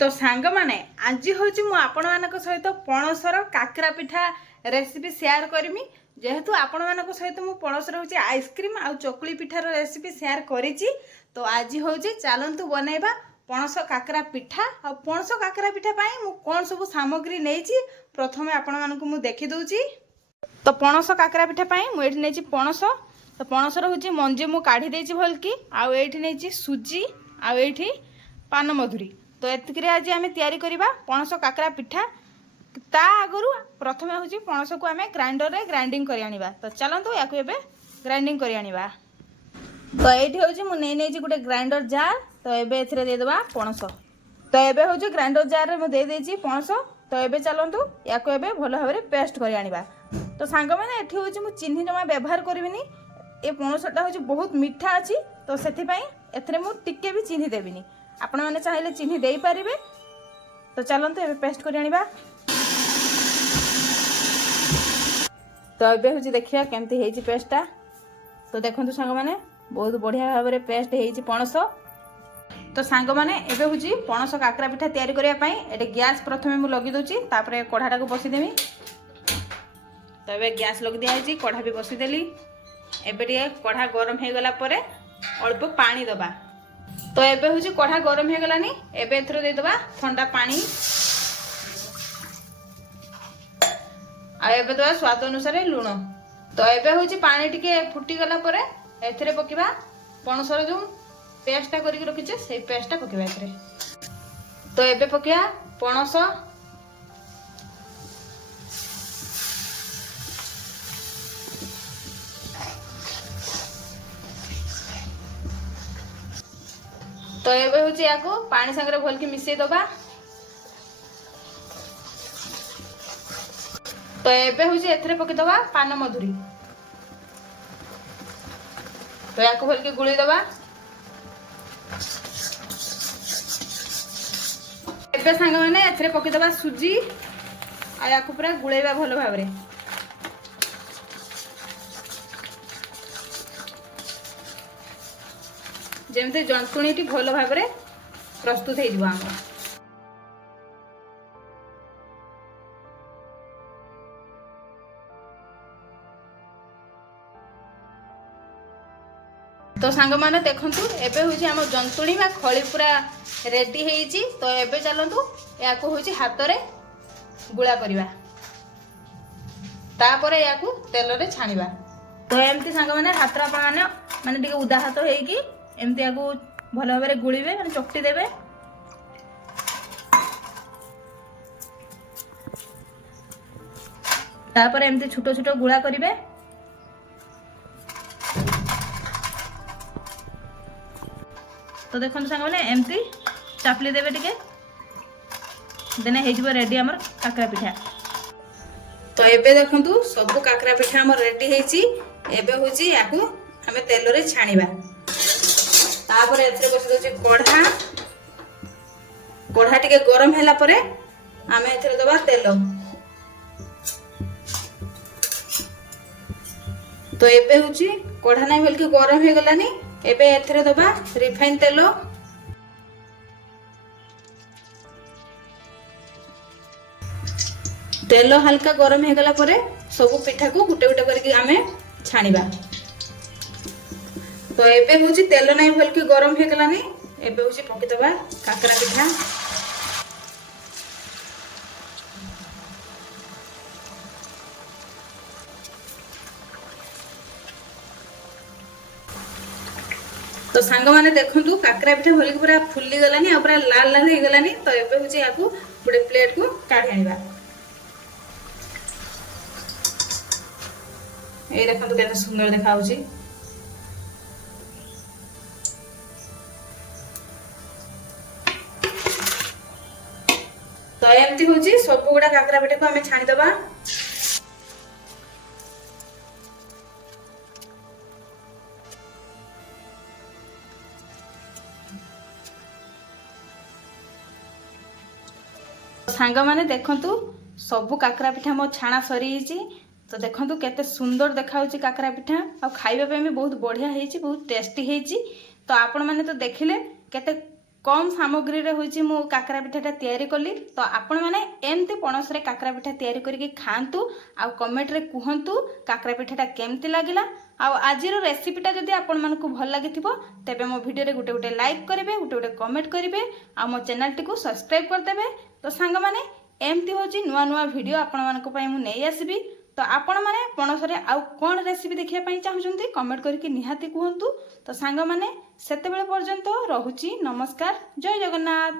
तो सांग माने आज हूँ आपण सहित पणसर काकरा पिठा रेसिपी शेयर करमी जेहेतु आपण मान सहित मु पणसर हूँ आइसक्रीम आ चकुली पिठार रेसिपी शेयर करी। तो आज हूँ चलतु बनैबा पणस काकरा पिठा आ पणस काकरा पिठा पाई मु कौन सब सामग्री नहीं प्रथमे आपण मानक मु देखि दउची। तो पणस काकरा पिठा पाई मु एठी नहीं पणस। तो पणसर हूँ मंजी मु काढ़ी देछि भलकी आउ एठी नहीं सुजी आउ एठी पान मधुरी। तो एतिक आज आम तैयारी करवा पणस काकरा पिठा। ता आगु प्रथमे हूँ पणस को आम ग्राइंडर रे ग्राइंडिंग कर आनिबा। तो चलतु या ग्राइंडिंग कर आनिबा। तो ये हूँ मुझे गोटे ग्राइंडर जार। तो ये देदेबा पणस। तो ये हूँ ग्राइंडर जार रे मुझे देदेछि पणस। तो ये चलतु या भल भाव पेस्ट कर आनिबा। तो सांग मैंने ये हूँ चीनी जमा व्यवहार करिनी। ये पणसटा हूँ बहुत मीठा अच्छी। तो से टिके भी चीनी देविनी। आपण मैंने चाहिए चीनी दे पारे। तो चलते ये पेस्ट कर आनिबा। तो ये हूँ देखिए केमती है पेस्टा। तो देखो सांग मैंने बहुत बढ़िया भाव में पेस्ट हो पणस। तो सांग मैंने एबे हूँ पणस काकरा पिठा तैयारी करने ये गैस प्रथमे मुझे लगे दूसरी तापर कढ़ाटा को बसीदेमी। तो ये गैस लग दिखाई कढ़ा भी बसीदेली। एबे कढ़ा गरम हो गला परे अल्प पानी दबा। तो एबे हूँ कढ़ा गरम हो गलानी। एबे एथरो दे दबा ठंडा पानी आ एबे दबा स्वाद अनुसार लुण। तो एबे हूँ पानी टिके फुटी गला परे एथरे पकिबा पणसर जो पेस्टा करके रखीचे से पेस्टा पकेबा एथरे। तो एबे पकिया पणस। तो ये हूँ या पानी सांगे भल की मिसई दबा। तो ये हूँ एथरे पकईदबा पान मधुरी। तो या भल की गुड़ी दबा। एबे सांग मैंने एथरे पकईदबा सुजी आ या पूरा गुड़ेबा भल भाव रे। जेमते जंतुणी भल भाव में प्रस्तुत हो। तो सांग माने देखंतु एबे हूँ आम जंतुणी बा खली पूरा रेडी होईची। तो एबे चलतु या हूँ हाथ रे गुला करवा तापर या तेल रे छाणीबा। तो एमती सांग माने हाथ मैंने माने टिके उदा हाथ होईकी एमती या भल भाव में गुड़े मैंने चकटी देवे। तापर एमती छोट छोट गुला करेंगे। तो देखो सांग मैंने एमती चापली देवे टिके देने हो रेडी आमर काकरा पिठा। तो एबे देखंतु सब काकरा पिठा आमर रेडी होईची। एबे होची याकू हमें तेल रे छाणीबा। तापर एथरे बसी दोची कढ़ा। कढ़ा टिके गरम हैला परे आमे एथरे दबा तेल। तो एबे होची कढ़ा नै बल्कि गरम हे गलानी। एबे एथरे दबा रिफाइन तेल। तेल हल्का गरम हे गला परे सब पिठा को गुटे गुटे करके आमे छाणीबा। तो एबे हूँ तेल नहीं भल कि गरम हो गलानी। एबे हूँ पकईदबा काकरा पिठा। तो सांग माने देखंतु काकरा पिठा भल कि पूरा फुली गलानी आ पूरा लाल लाल हो गलानी। तो एबे हूँ या गोटे प्लेट को काढ़ी आनिबा। ये देखंतु केते सुंदर देखा होची। तो एमती हूँ सब गुड़ा काकरा पिठा को आम छाणीदबा। सांग माने देखंतु सब काकरा पिठा मो छाणा सरी। तो देखंतु केते सुंदर देखा होची काकरा पिठा आ खाइबा पे भी बहुत बढ़िया होईची बहुत टेस्टी होईची। तो आपण माने तो देखिले केते कम सामग्री रे होची मु काकरा पिठाटा तैयारी कली। तो आपण माने एमती पणस रे काकरा पिठा तैयारी करके खांतु आ कमेंट रे कुहंतु काकरा पिठाटा केमती लागिला। आ आजिर रेसिपीटा जदि आपण मानकु भल लागिथिबो तेबे मो वीडियो रे गुटे गुटे लाइक करिवे, गुटे गुटे कमेंट करिवे आ मो चैनल टी को सब्सक्राइब कर देबे। तो सांग माने एमती होची नुआ नुआ वीडियो आपण मानकु पई मु नै आसीबी। तो आपण माने पणस रे आउ कोन रेसिपी देखिया पई चाहुचंती कमेंट करके निहाती कुहंतु। तो सांग माने सेते बेले पर्यंत रहुची। नमस्कार, जय जगन्नाथ।